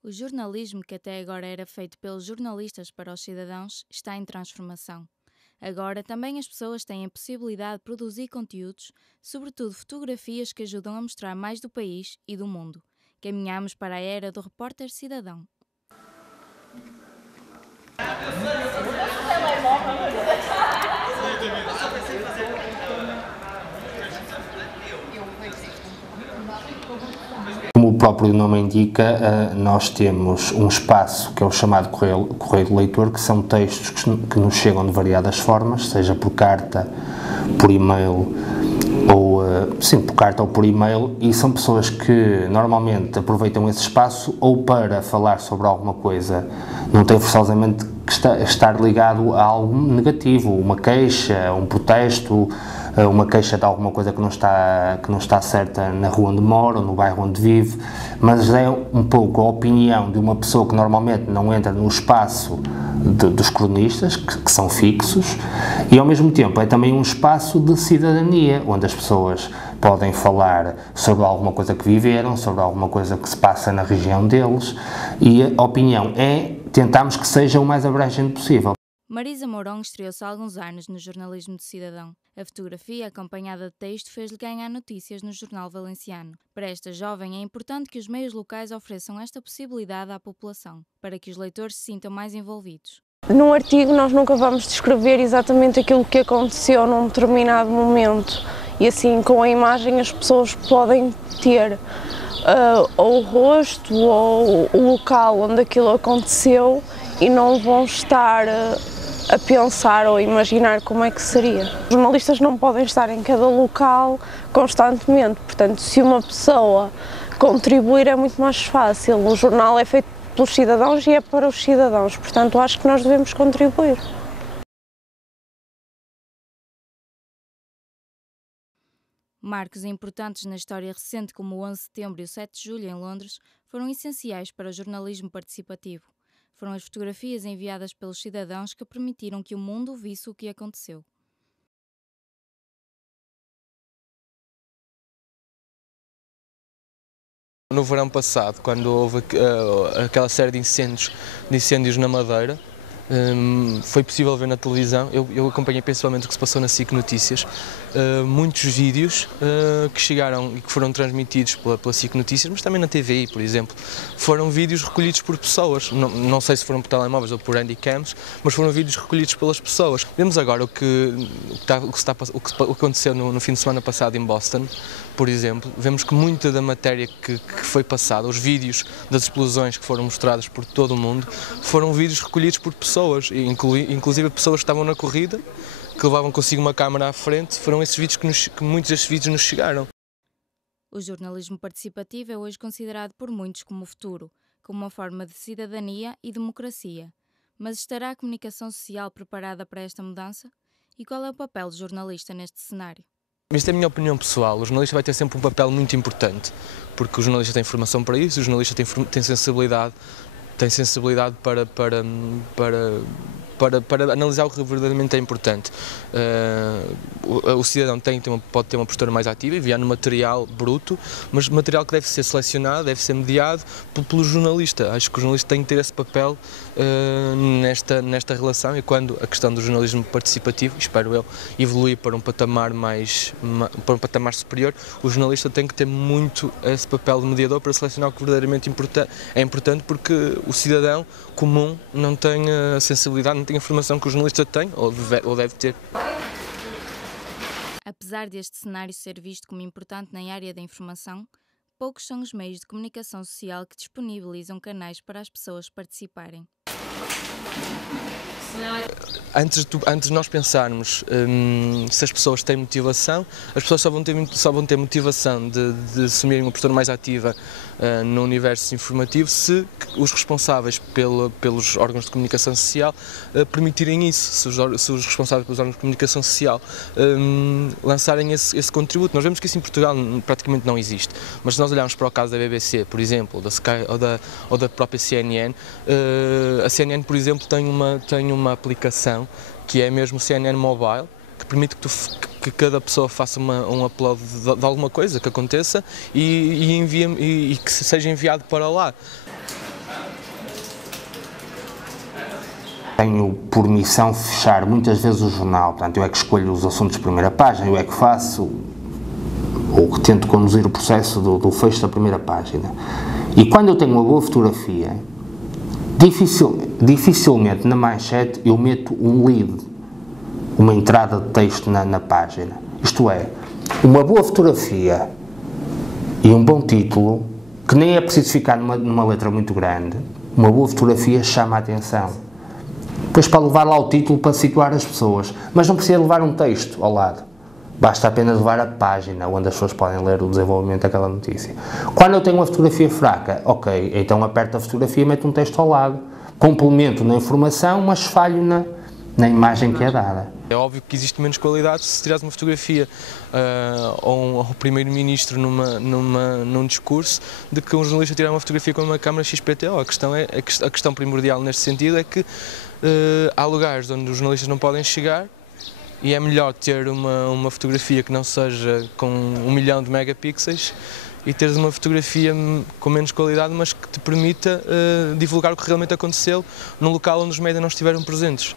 O jornalismo que até agora era feito pelos jornalistas para os cidadãos está em transformação. Agora também as pessoas têm a possibilidade de produzir conteúdos, sobretudo fotografias que ajudam a mostrar mais do país e do mundo. Caminhamos para a era do repórter cidadão. Como o próprio nome indica, nós temos um espaço que é o chamado Correio do Leitor, que são textos que nos chegam de variadas formas, seja por carta, por e-mail, por carta ou por e-mail, e são pessoas que normalmente aproveitam esse espaço ou para falar sobre alguma coisa, não tem forçosamente que estar ligado a algo negativo, uma queixa, um protesto, uma queixa de alguma coisa que não está certa na rua onde mora ou no bairro onde vive, mas é um pouco a opinião de uma pessoa que normalmente não entra no espaço dos cronistas, que são fixos, e ao mesmo tempo é também um espaço de cidadania, onde as pessoas podem falar sobre alguma coisa que viveram, sobre alguma coisa que se passa na região deles, e a opinião tentamos que seja o mais abrangente possível. Marisa Mourão estreou-se há alguns anos no jornalismo de cidadão. A fotografia, acompanhada de texto, fez-lhe ganhar notícias no Jornal Valenciano. Para esta jovem é importante que os meios locais ofereçam esta possibilidade à população, para que os leitores se sintam mais envolvidos. Num artigo nós nunca vamos descrever exatamente aquilo que aconteceu num determinado momento e assim com a imagem as pessoas podem ter ou o rosto ou o local onde aquilo aconteceu e não vão estar a pensar ou a imaginar como é que seria. Os jornalistas não podem estar em cada local constantemente, portanto, se uma pessoa contribuir é muito mais fácil. O jornal é feito pelos cidadãos e é para os cidadãos, portanto, acho que nós devemos contribuir. Marcos importantes na história recente, como o 11 de setembro e o 7 de julho em Londres, foram essenciais para o jornalismo participativo. Foram as fotografias enviadas pelos cidadãos que permitiram que o mundo visse o que aconteceu. No verão passado, quando houve aquela série de incêndios na Madeira, foi possível ver na televisão, eu acompanhei principalmente o que se passou na SIC Notícias, muitos vídeos que chegaram e que foram transmitidos pela SIC Notícias, mas também na TVI, por exemplo, foram vídeos recolhidos por pessoas, não sei se foram por telemóveis ou por handycams, mas foram vídeos recolhidos pelas pessoas. Vemos agora o que aconteceu no fim de semana passado em Boston, por exemplo, vemos que muita da matéria que foi passada, os vídeos das explosões que foram mostrados por todo o mundo, foram vídeos recolhidos por pessoas, inclusive pessoas que estavam na corrida, que levavam consigo uma câmara à frente, foram esses vídeos que muitos desses vídeos nos chegaram. O jornalismo participativo é hoje considerado por muitos como o futuro, como uma forma de cidadania e democracia. Mas estará a comunicação social preparada para esta mudança? E qual é o papel do jornalista neste cenário? Isto é a minha opinião pessoal, o jornalista vai ter sempre um papel muito importante, porque o jornalista tem formação para isso, o jornalista tem sensibilidade para analisar o que verdadeiramente é importante. O cidadão pode ter uma postura mais ativa, enviar no material bruto, mas material que deve ser selecionado, deve ser mediado pelo jornalista. Acho que o jornalista tem que ter esse papel nesta relação, e quando a questão do jornalismo participativo, espero eu, evoluir para um patamar superior, o jornalista tem que ter muito esse papel de mediador para selecionar o que verdadeiramente é importante, porque o cidadão comum não tem a sensibilidade, não tem a formação que o jornalista tem ou deve ter. Apesar deste cenário ser visto como importante na área da informação, poucos são os meios de comunicação social que disponibilizam canais para as pessoas participarem. Antes de nós pensarmos se as pessoas têm motivação, as pessoas só vão ter motivação de assumirem uma postura mais ativa no universo informativo se os responsáveis pelos órgãos de comunicação social permitirem isso, se os responsáveis pelos órgãos de comunicação social lançarem esse contributo. Nós vemos que isso em Portugal praticamente não existe, mas se nós olharmos para o caso da BBC, por exemplo, ou da Sky ou da própria CNN, a CNN, por exemplo, tem uma aplicação que é mesmo o CNN Mobile, que permite que cada pessoa faça um upload de alguma coisa que aconteça e que seja enviado para lá. Tenho por missão fechar muitas vezes o jornal, portanto eu é que escolho os assuntos de primeira página, eu é que faço, ou que tento conduzir o processo do fecho da primeira página. E quando eu tenho uma boa fotografia, dificilmente na manchete eu meto um lead, uma entrada de texto na página. Isto é, uma boa fotografia e um bom título, que nem é preciso ficar numa letra muito grande, uma boa fotografia chama a atenção. Depois para levar lá o título para situar as pessoas, mas não precisa levar um texto ao lado, basta apenas levar a página onde as pessoas podem ler o desenvolvimento daquela notícia. Quando eu tenho uma fotografia fraca, ok, então aperto a fotografia e meto um texto ao lado, complemento na informação, mas falho na imagem que é dada. É óbvio que existe menos qualidade se tirares uma fotografia ao primeiro-ministro num discurso de que um jornalista tirar uma fotografia com uma câmara XPTO. A questão primordial neste sentido é que há lugares onde os jornalistas não podem chegar e é melhor ter uma fotografia que não seja com 1 milhão de megapixels e teres uma fotografia com menos qualidade, mas que te permita divulgar o que realmente aconteceu num local onde os médias não estiveram presentes.